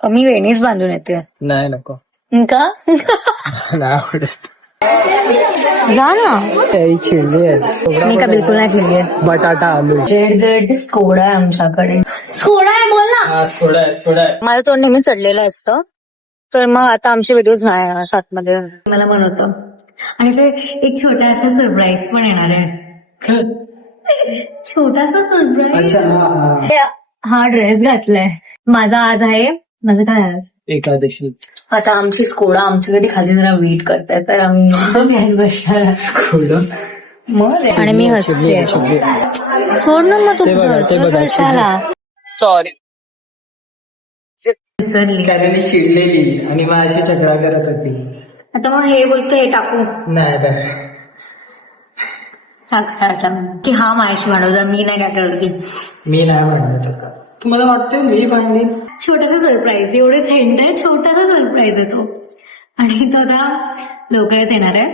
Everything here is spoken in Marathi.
मी वेणीच बांधून येते. नाही नको. का? नाही आवडत. जा ना. काही चिडली आहे. मी का बिलकुल नाही चिडली. बटाटा आलू. रेड स्कोडा आहे आमच्याकडे. स्कोडा आहे बोल ना. थोडा आहे. माझं तोंड नेहमी सडलेलं असतं, तर मग आता आमचे व्हिडिओज नाही येणार सातमध्ये. मला बनवतो. आणि ते एक छोटासा सरप्राईज पण येणार आहे. छोटासा सरप्राईज. हा ड्रेस घातलाय माझा. आज आहे माझं काय आज एकादशी. आता आमची स्कोडा आमच्याकडे खाली जरा वेट करताय, तर आम्ही बसणार. मग आणि मी हसते. सोड ना मग तू कशाला. सॉरी. विसरली. कारण चिडलेली आणि मग अशी चक्रा करत होती. आता मग हे बोलतो हे टाकू. नाही की हा माझ्याशी वाढवता, मी नाही काय करत होती. मी नाही म्हणत त्याचा. तुम्हाला वाटतंय मी भांडी. छोटासा सरप्राईज, एवढेच हिंट आहे. छोटासा सरप्राईज आहे तो, आणि तो आता लवकरच येणार आहे.